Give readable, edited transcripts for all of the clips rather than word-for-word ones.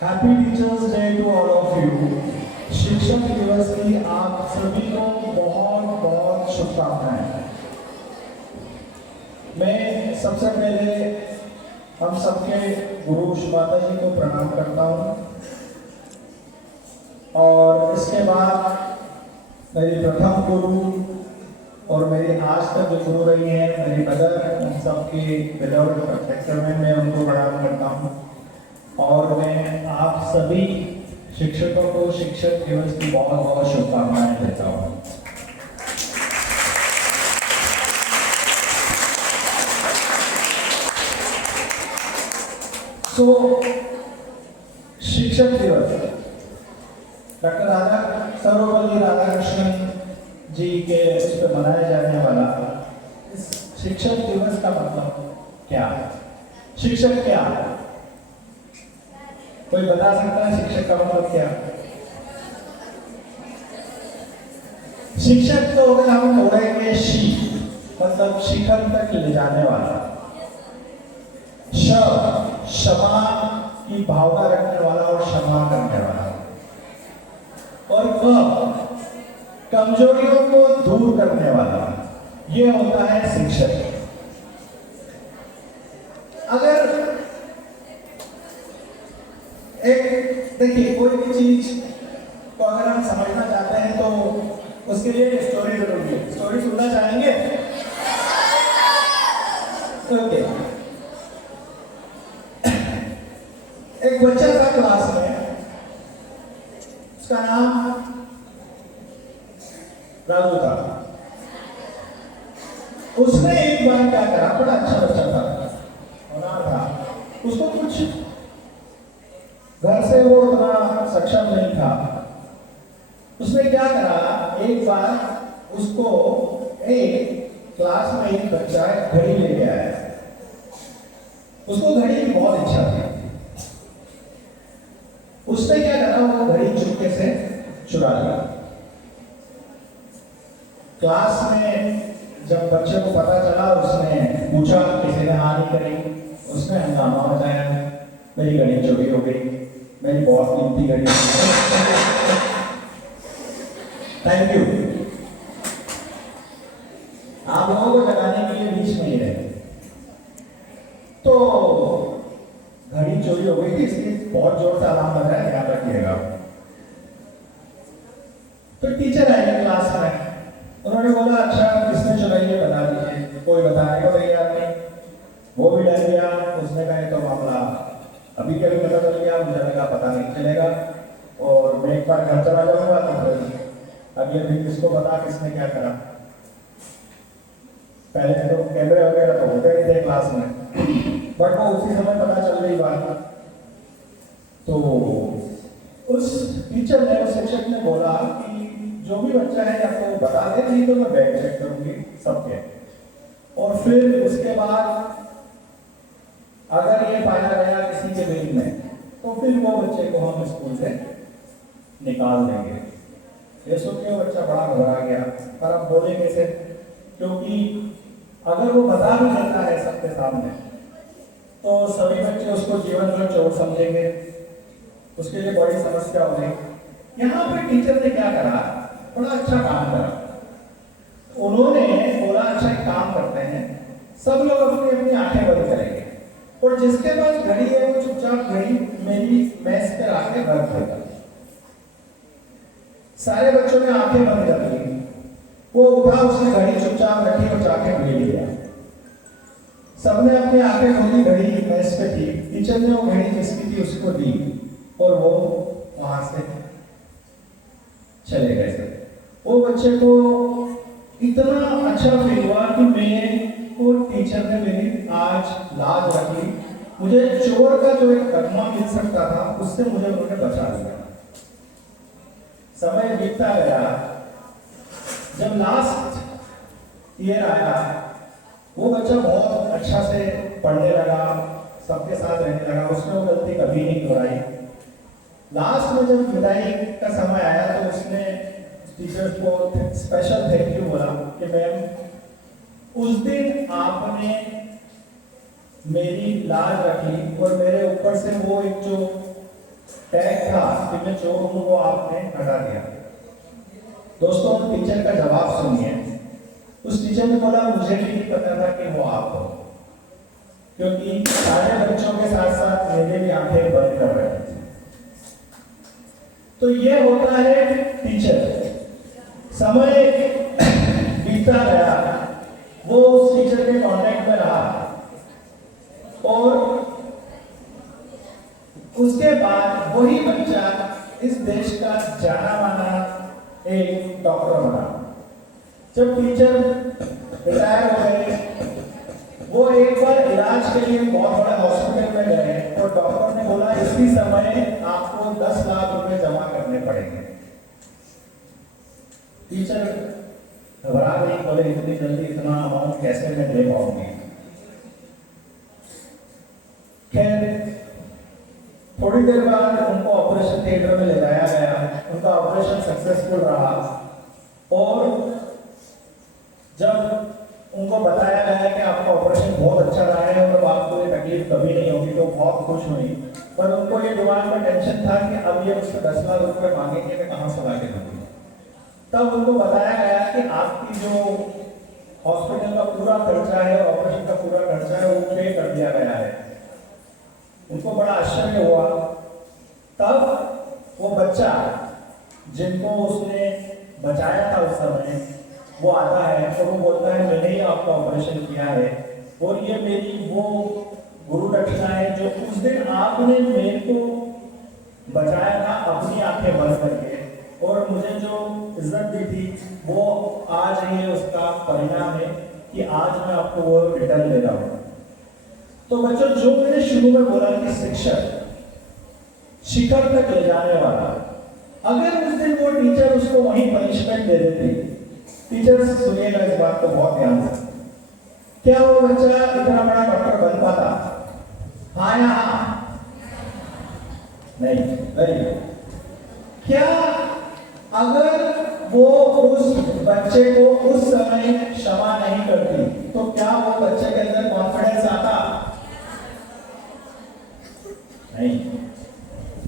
Happy teachers day to all of you. शिक्षक दिवस की आप सभी को बहुत बहुत शुभकामनाएं। मैं सबसे पहले हम सबके गुरु माता जी को प्रणाम करता हूँ और इसके बाद मेरी प्रथम गुरु और मेरी आज तक जो गुरु रही है मेरी मदर, उन सबके विदाउट परफेक्टर में मैं उनको प्रणाम करता हूँ। और मैं आप सभी शिक्षकों को शिक्षक दिवस की बहुत बहुत शुभकामनाएं देता हूँ। तो शिक्षक दिवस डॉक्टर सर्वपल्ली राधाकृष्णन जी के उस पर मनाया जाने वाला इस शिक्षक दिवस का मतलब क्या है? शिक्षक क्या है? कोई बता सकता है शिक्षक का मतलब क्या? शिक्षक तो अगर हम बोलेंगे शी मतलब शिखर तक ले जाने वाला, क्षमा की भावना रखने वाला और क्षमा करने वाला, और कमजोरियों को दूर करने वाला, ये होता है शिक्षक। अगर एक देखिए कोई भी चीज को अगर हम समझना चाहते हैं तो उसके लिए स्टोरी जरूरी है। स्टोरी सुनना चाहेंगे? ओके। एक बच्चा था क्लास में, उसका नाम राजू था। उसने एक बार क्या करा, बड़ा अच्छा बच्चा था, होनहार था, उसको कुछ घर से वो उतना सक्षम नहीं था। उसने क्या करा, एक बार उसको एक क्लास में एक बच्चा घड़ी लेके आया। उसको घड़ी की बहुत इच्छा थी। उसने क्या करा, वो घड़ी चुपके से चुरा लिया। क्लास में जब बच्चे को पता चला, उसने पूछा किसी ने हानि करी, उसने हंगामा मचाया, मेरी घड़ी चोरी हो गई, मेरी बहुत कीमती घड़ी। Thank you. आप लोगों को जगाने के लिए बीच में ही रहे। तो घड़ी चोरी हो गई थी, इसलिए बहुत जोर से अलार्म बजा है, याद रखिएगा। तो टीचर आएंगे क्लास में, उन्होंने बोला अच्छा किसने चुराई है बता दीजिए। कोई बताने को तैयार नहीं, वो भी डर गया। उसने कहा तो मामला अभी क्या पता चल गया, मुझे लगा पता नहीं चलेगा और मैं एक बार घर चला जाऊंगा तो फिर अभी अभी किसको पता किसने क्या करा। पहले तो कैमरे वगैरह तो होते नहीं थे क्लास में, बट वो उसी समय पता चल गई बात। तो उस टीचर ने, उस शिक्षक ने बोला कि जो भी बच्चा है या तो बता दे, नहीं तो मैं बैग चेक करूंगी सबके, और फिर उसके बाद अगर ये पाया गया किसी के बैग में तो फिर वो बच्चे को हम स्कूल से निकाल देंगे। ये सुन के बच्चा बड़ा घबरा गया, पर अब बोले कैसे, क्योंकि अगर वो बता भी देता है सबके सामने तो सभी बच्चे उसको जीवन भर चोट समझेंगे, उसके लिए बड़ी समस्या होगी। यहाँ पे टीचर ने क्या करा, बड़ा अच्छा काम करा। उन्होंने बोला अच्छा एक काम करते हैं, सब लोग अपनी अपनी आंखें बंद करेंगे और जिसके पास घड़ी है वो चुपचाप घड़ी मेरी मेज पे आके रख देगा। सारे बच्चों ने आंखें बंद कर ली। वो उठा, उसने घड़ी चुपचाप रखी और जाके ले लिया। सबने अपनी आंखें खोली, घड़ी मेज पे थी। टीचर ने वो घड़ी जिसकी थी उसको दी और वो वहां से चले गए। वो बच्चे को इतना अच्छा फील हुआ कि मैं को टीचर ने मेरी आज लाज रखी, मुझे चोर का जो एक कदमा मिल सकता था उससे मुझे उन्होंने बचा लिया। समय बीतता गया, जब लास्ट ईयर आया वो बच्चा बहुत अच्छा से पढ़ने लगा, सबके साथ रहने लगा, उसने वो गलती कभी नहीं दोहराई। लास्ट में जब विदाई का समय आया तो उसने टीचर्स को स्पेशल थैंक यू बोला कि मैम उस दिन आपने मेरी लाज रखी और मेरे ऊपर से वो एक जो टैग था कि मैं चोर हूं वो आपने हटा दिया। दोस्तों टीचर का जवाब सुनिए। उस टीचर ने बोला मुझे भी नहीं पता था कि वो आप हो, क्योंकि सारे बच्चों के साथ साथ मेरे भी आंखें बंद कर रहे थे। तो ये होता है टीचर। समय बीतता गया, वो उस टीचर के कांटेक्ट में रहा और उसके बाद वही बच्चा इस देश का जाना माना एक डॉक्टर बना। जब टीचर रिटायर हो गए, वो एक बार इलाज के लिए बहुत बड़े हॉस्पिटल में गए तो डॉक्टर ने बोला इसी समय आपको 10 लाख रुपए जमा करने पड़ेंगे। टीचर घबरा गई, बोले इतनी जल्दी इतना अमाउंट कैसे मैं दे पाऊंगी। खैर थोड़ी देर बाद उनको ऑपरेशन थिएटर में ले जाया गया। उनका ऑपरेशन सक्सेसफुल रहा और जब उनको बताया गया कि आपका ऑपरेशन बहुत अच्छा रहा है और आपको ये तकलीफ कभी नहीं होगी, तो बहुत खुश हुई। पर उनको ये दिमाग में टेंशन था कि अब ये मुझसे 10 लाख रुपए मांगेंगे, मैं कहां से लाके दूंगी। तब उनको बताया गया कि आपकी जो हॉस्पिटल का पूरा खर्चा है, ऑपरेशन का पूरा खर्चा है, वो पे कर दिया गया है। उनको बड़ा आश्चर्य हुआ। तब वो बच्चा जिनको उसने बचाया था उस समय, वो आता है और वो बोलता है मैंने ही आपका ऑपरेशन किया है और ये मेरी वो गुरु दक्षिणा है जो उस दिन आपने मेरे को बचाया था अपनी आंखें बंद करके, और मुझे जो इज्जत दी थी वो आज ये उसका परिणाम है कि आज मैं आपको वो रिटर्न दे रहा हूं। तो बच्चों, जो मैंने शुरू में बोला कि शिक्षक शिखर तक ले जाने वाला, अगर उस दिन वो टीचर उसको वहीं पनिशमेंट दे देती, टीचर सुनिएगा इस बात को बहुत ध्यान से, क्या वो बच्चा इतना बड़ा डॉक्टर बन पाता? हाँ या हाँ? नहीं। Very good. क्या अगर वो उस बच्चे को उस समय क्षमा नहीं करती तो क्या वो बच्चे के अंदर कॉन्फिडेंस आता? नहीं।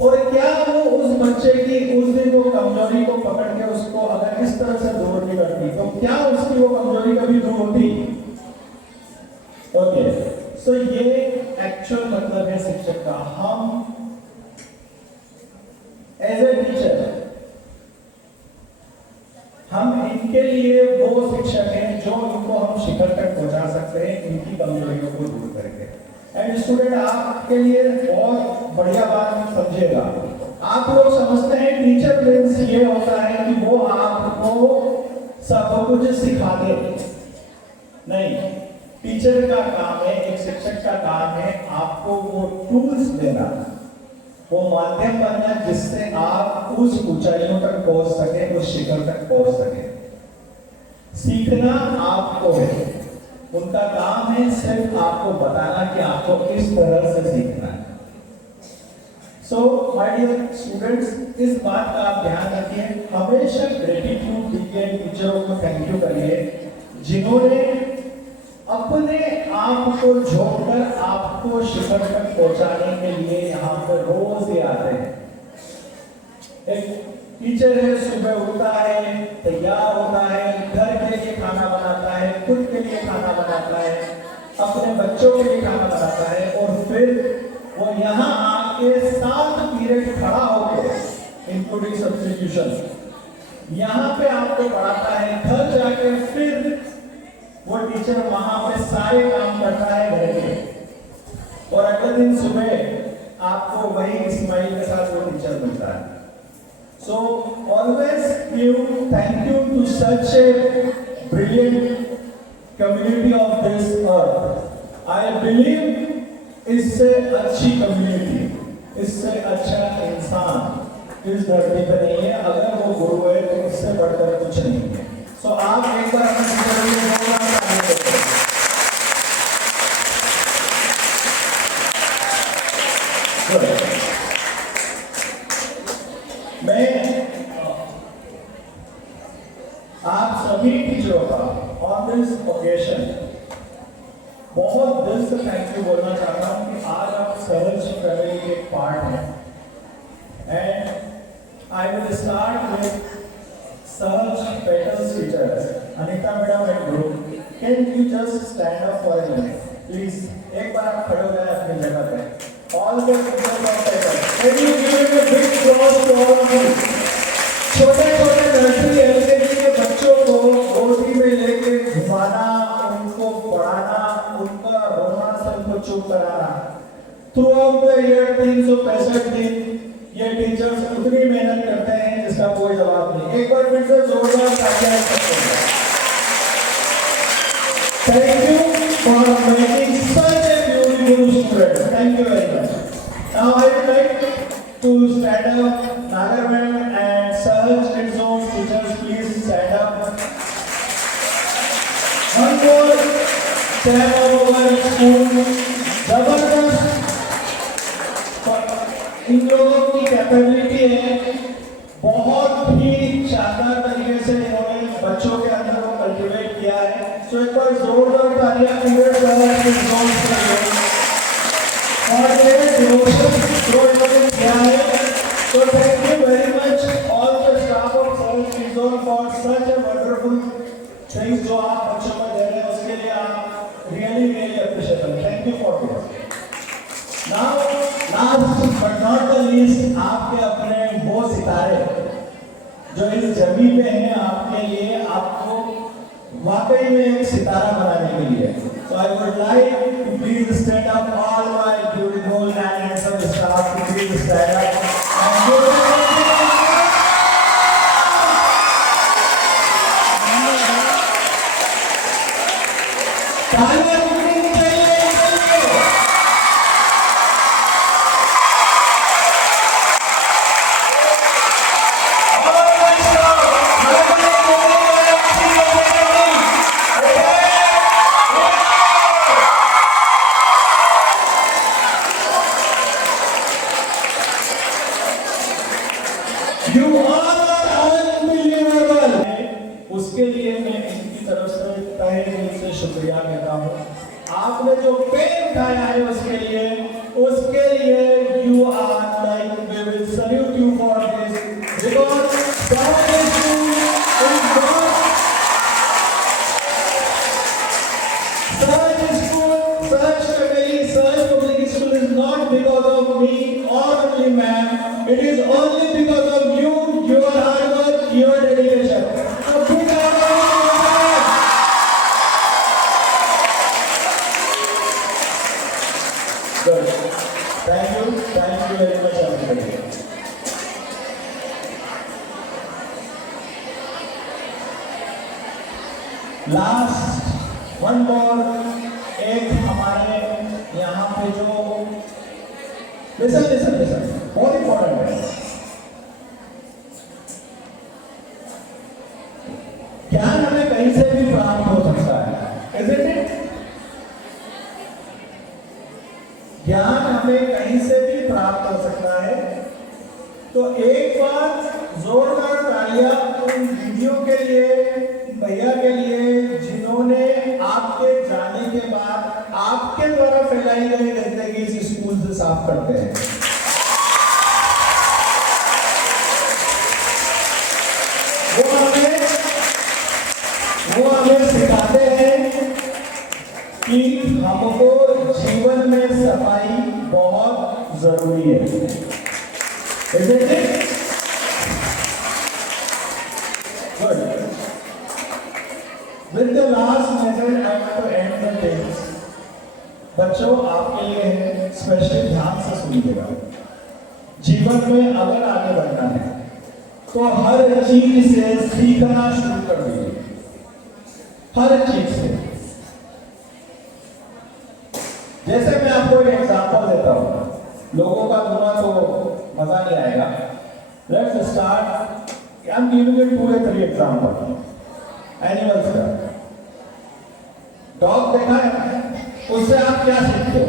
और क्या वो उस बच्चे की उस दिन वो कमजोरी को पकड़ के उसको अगर इस तरह से दूर नहीं करती तो क्या उसकी वो कमजोरी कभी दूर होती? ओके, सो ये एक्चुअल मतलब है शिक्षक का। हम एज ए टीचर हम इनके लिए वो शिक्षक हैं जो इनको हम शिखर तक पहुंचा सकते हैं, इनकी कमजोरियों को दूर करके। एंड स्टूडेंट, आपके लिए बहुत बढ़िया बात समझिएगा। आप लोग समझते हैं टीचर मीन्स ये होता है कि वो आपको सब कुछ सिखा दे। नहीं, टीचर का काम है, एक शिक्षक का काम है आपको वो टूल्स देना, वो माध्यम बनना जिससे आप उस ऊंचाइयों तक पहुंच सके, उस शिखर तक पहुंच सके। सीखना आपको है, उनका काम है सिर्फ आपको बताना कि आपको किस तरह से सीखना है। सो माय डियर स्टूडेंट्स, इस बात का आप ध्यान रखिए, हमेशा ग्रेटिट्यूड दीजिए, टीचरों को थैंक यू करिए जिन्होंने अपने आप को झोंककर आपको शिखर तक पहुंचाने के लिए यहाँ पर रोज ही आते हैं। एक टीचर है, सुबह उठता है, तैयार होता है, घर के लिए खाना बनाता है, खुद के लिए खाना बनाता है, अपने बच्चों के लिए खाना बनाता है, और फिर वो यहाँ आके 7 पीरियड खड़ा होकर इंक्लूडिंग सब्स्टिट्यूशन यहाँ पे आपको पढ़ाता है। घर जाके फिर वो टीचर वहां पे सारे काम करता है घर के, और अगले दिन सुबह आपको वही स्माइल के साथ वो टीचर मिलता है। So always give thank you to such a brilliant community of this earth. I believe इससे अच्छी कम्युनिटी, इससे अच्छा इंसान इस धरती पर नहीं है। अगर वो गुरु है तो इससे बढ़कर कुछ नहीं है। So आप एक बार अपने टीचर को मैं आप सभी टीचरों का ऑन दिस ओकेजन बहुत दिल से थैंक यू बोलना चाहता हूं कि आज आप सहज फैमिली के पार्ट हैं। just stand up for a minute, please. एक बार आप खड़े हो जाए अपनी जगह पे। All the teachers of Tiger, can you give a big applause to all of you? छोटे-छोटे नर्सरी एलकेजी के बच्चों को गोदी में लेके घुमाना, उनको पढ़ाना, उनका रोना से उनको चुप कराना। Throughout the year 365 दिन ये टीचर्स उतनी मेहनत करते हैं जिसका कोई जवाब नहीं। एक बार फिर से जोरदार तालियां सकते हैं। Thank you for making such a beautiful student. Thank you very much. Now I would like to stand up, Nagarman and Sahaj Kids Zone teachers, please stand up. One more step of our school. जबरदस्त इन लोगों की capability है, बहुत ही शानदार तरीके से इन्होंने बच्चों के अंदर को कल्टीवेट किया है। सो एक बार जोरदार तालियां और ये डिवोशन जो इन्होंने किया है। तो thank you very much all the staff of search kids zone for such a wonderful things जो आप बच्चों को दे रहे हैं, उसके लिए आप really appreciable. Thank you for this. Now last but not the least, आपके अपने वो सितारे जो इस जमीन पे हैं आपके लिए, आपको वाकई में एक सितारा बनाने के लिए। So I would like to please stand up all my beautiful and handsome staff to please stand up and give them तालियां उठनी चाहिए। You are unbelievable. उसके लिए मैं इनकी तरफ से तहे दिल से शुक्रिया कहता हूँ। आपने जो पेन उठाया है उसके लिए you are like, we will salute you for this because Sahaj School is not Sahaj School, Sahaj family, Sahaj public school is not because of me or only ma'am. It is only because of you, your hard work, your dedication. So big round of applause. Good. Thank you very much everybody. Last one more, एक हमारे यहाँ पे जो listen, बहुत important है। ज्ञान हमें कहीं से भी प्राप्त हो सकता है, isn't it? ज्ञान हमें कहीं से भी प्राप्त हो सकता है। तो एक बार जोरदार तालियां उन वीडियो के लिए, भैया के लिए जिन्होंने आपके जाने के बाद आपके द्वारा फैलाई गई गंदगी इस स्कूल से साफ करते हैं। वो हमें सिखाते हैं कि हमको जीवन में सफाई बहुत जरूरी है। Isn't it? Good. With the last message, I want to end the things. बच्चों आपके लिए है, स्पेशली ध्यान से सुनिएगा। जीवन में अगर आगे बढ़ना है तो हर चीज से सीखना शुरू कर दीजिए, हर चीज से। जैसे मैं आपको एक एग्जांपल देता हूँ, लोगों का दूंगा तो मजा नहीं आएगा। Let's start, I am giving you 2 or 3 example. Animals का डॉग देखा है, उससे आप क्या सीखते हो?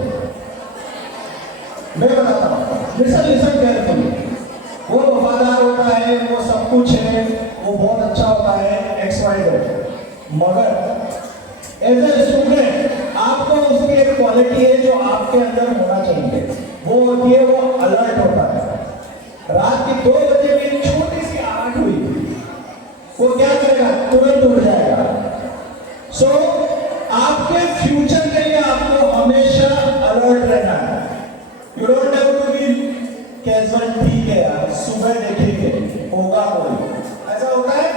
मैं बताता हूँ, लिसन केयरफुली। वो वफादार होता है, वो सब कुछ है, वो बहुत अच्छा होता है, XYZ। मगर एज ए स्टूडेंट आपको उसकी एक क्वालिटी है जो आपके अंदर होना चाहिए, वो होती है वो अलर्ट होता है। रात की 2 बजे में एक छोटी सी आवाज हुई, वो क्या करेगा? तुरंत उठ जाएगा। सो आप सुबह देखेंगे होगा कोई, ऐसा होता है?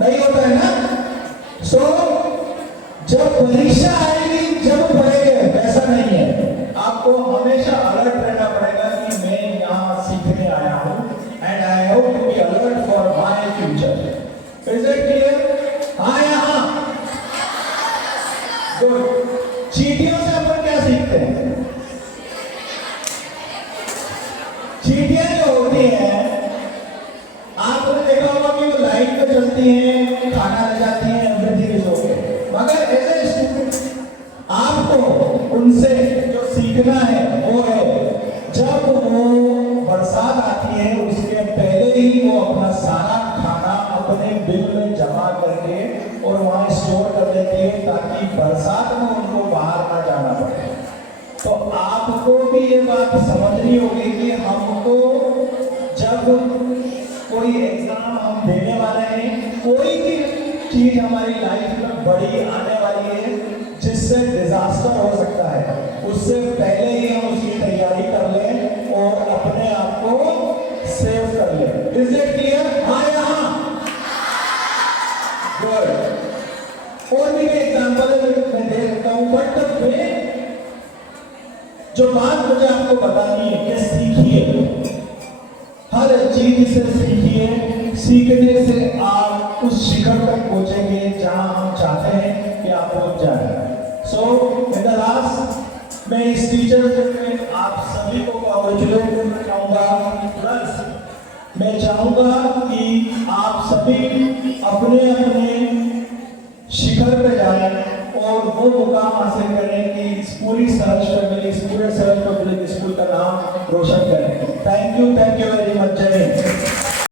नहीं होता है ना? सो जब परीक्षा आएगी जब पढ़ेंगे, वैसा नहीं है। आपको हमेशा अलर्ट रहना पड़ेगा कि मैं यहाँ सीखने आया हूँ and I have to be alert for my future. Is it clear? हाँ या हाँ? गुड। चींटियों से अपन क्या सीखते हैं? चींटियां जो होती हैं, आपने देखा होगा कि वो लाइन पे चलती हैं, खाना ले जाती हैं, एवरीथिंग इज ओके। मगर एज ए स्टूडेंट आपको उनसे जो सीखना है वो है, जब वो बरसात आती है उसके पहले ही वो अपना सारा खाना अपने बिल में जमा करके और वहां स्टोर कर देती है ताकि बरसात में उनको बाहर ना जाना पड़े। तो आपको भी ये बात समझनी होगी कि हमको जब कोई एग्जाम हम देने वाले हैं, कोई भी चीज हमारी लाइफ में बड़ी आने वाली है जिससे डिजास्टर हो सकता है, उससे पहले ही हम उसकी तैयारी कर लें और अपने आप को सेव कर लें। Is it clear? हाँ या हाँ? गुड। और भी एग्जाम्पल मैं दे सकता हूं, बट वे जो बात मुझे आपको बतानी है कि सीखिए, हर चीज से सीखिए। सीखने से आप उस शिखर तक पहुंचेंगे जहां हम चाहते हैं कि आप पहुंच जाए। सो इन द लास्ट मैं इस टीचर में आप सभी को कॉन्ग्रेचुलेट करना चाहूंगा। प्लस मैं चाहूंगा कि आप सभी अपने अपने शिखर पे जाएं और वो मुकाम हासिल करें कि इस पूरी सहज फैमिली, इस पूरे सहज पब्लिक स्कूल का नाम रोशन करें। Thank you very much. जय हिंद।